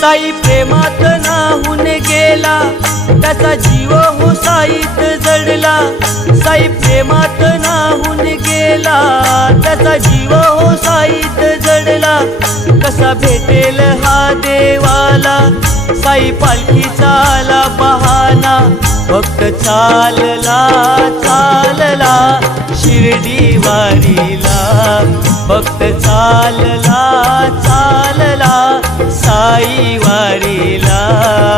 साई प्रेमात नाहून गेला, त्याचा जीव हुसाईत जडला। साई प्रेमात नाहून गेला, त्याचा जीव हुसाईत जडला। कसा भेटेल हा देवाला, साई पालखीचा आला बहाना। भक्त चालला चालला शिर्डी वारीला, भक्त चालला चालला साई वारीला।